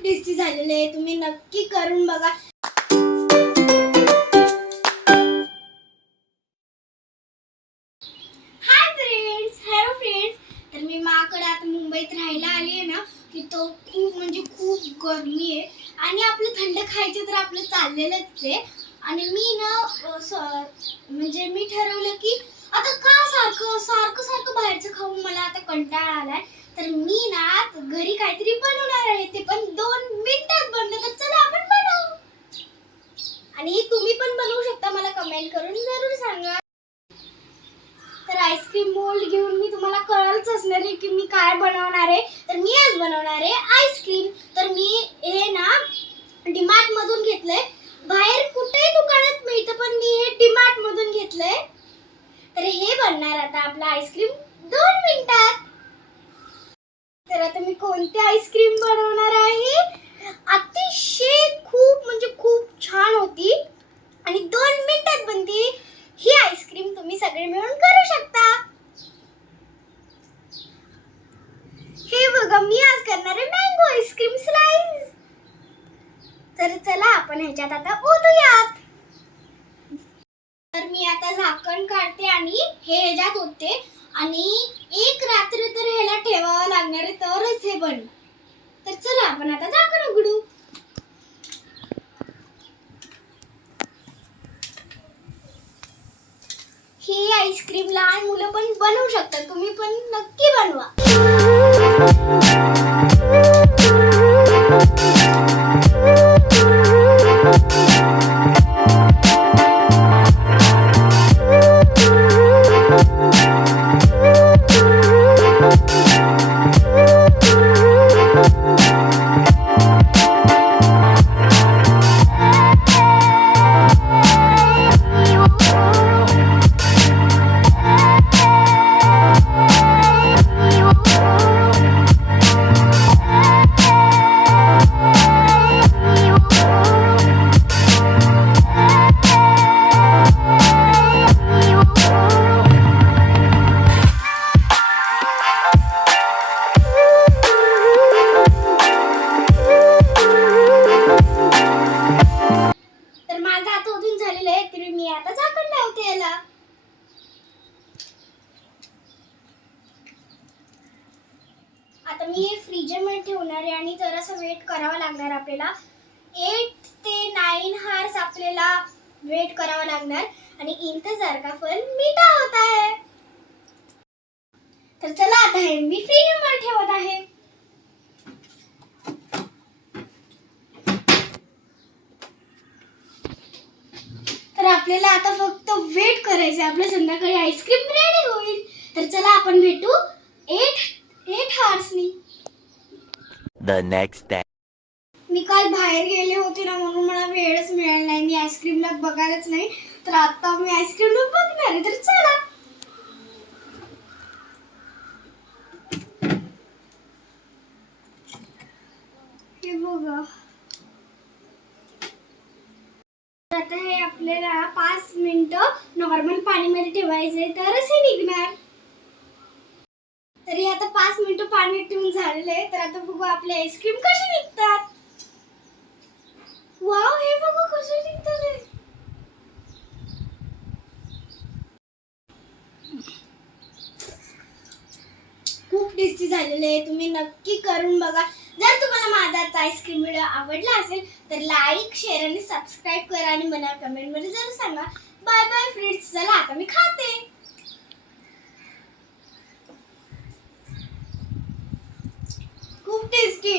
खूप टेस्टी झालेले आहे. तुम्ही नक्की करून बघा. हाय फ्रेंड्स हॅलो फ्रेंड्स तर मी माकडे आता मुंबईत राहायला आली आहे ना की तो खूप म्हणजे खूप गरमी आहे. आणि आपलं थंड खायचं तर आपलं चाललेलंच आहे. आणि मी ना म्हणजे मी ठरवलं की आता का सारखं सारखं बाहेरचं खाऊन मला आता कंटाळा आलाय. तर मी ना घरी काहीतरी बनवणार आहे ते पण दोन मिनिटात बनलं तर चला आपण बनवू. आणि तुम्ही पण बनवू शकता मला कमेंट करून जरूर सांगा. तर आईस्क्रीम मोल्ड घेऊन मी तुम्हाला कळलंच असणार आहे की मी काय बनवणार आहे. तर मी आज बनवणार आहे आईस्क्रीम तर मी हे ना डीमार्ट मधून घेतलंय. बाहेर कुठेही दुकानात मिळतं पण मी हे डीमार्ट मधून घेतलंय. तर हे बनणार आता आपलं आईस्क्रीम दोन मिनिटात. तर आता मी कोणते आईस्क्रीम बनवणार आहे? अतिशय खूप म्हणजे खूप छान होती. आणि दोन मिनिटात बनती. ही आईस्क्रीम तुम्ही सगळे मिळून करू शकता. हे बघा मी आज करणार आहे मँगो आईस्क्रीम स्लाइस तर चला आपण ह्याच्यात आता ओतूयात. तर मी आता झाकण काढते आणि हे ह्याच्यात होते आणि एक रात्र तर ह्याला ठेवावं लागणार आहे तरच हे बन तर चला आपण आता झाकण उघडू. ही आईस्क्रीम लहान मुलं पण बनवू शकतात तुम्ही पण नक्की बनवा. आता मी हे फ्रीजरमध्ये ठेवणार आहे आणि जरासं वेट करावा लागणार आपल्याला. एट ते नाईन हार्स आपल्याला वेट करावा लागणार. आणि इंतजार का फल मीठा होता है तर चला आता हे मी फ्रीजरमध्ये ठेवत आहे. तर आपल्याला आता फक्त वेट करायचं आहे. आपलं संध्याकाळी आईस्क्रीम रेडी होईल. तर चला आपण भेटू एट एट हार्सनी The next day. मी काल बाहेर गेले होते ना म्हणून मला वेळच मिळाला नाही. मी आईस्क्रीमला बघायलाच नाही. तर आता मी आईस्क्रीमला बघणार आहे. तर चला. हे बघा. आता हे आपल्याला पाच मिनिटं नॉर्मल पाणीमध्ये ठेवायचंय. तरच हे निघणार. तरी आता पाच मिनिटं पाणी ठेवून झालेलं आहे. तर आता बघू आपले आईस्क्रीम कशी निघतात. वाव हे बघू कसे निघतात खूप टेस्टी झालेले आहे. तुम्ही नक्की करून बघा. जर तुम्हाला माझा आईस्क्रीम व्हिडिओ आवडला असेल तर लाईक शेअर आणि सबस्क्राईब करा आणि मला कमेंटमध्ये जरूर सांगा. बाय बाय फ्रेंड्स चला आता मी खाते. टेस्टी.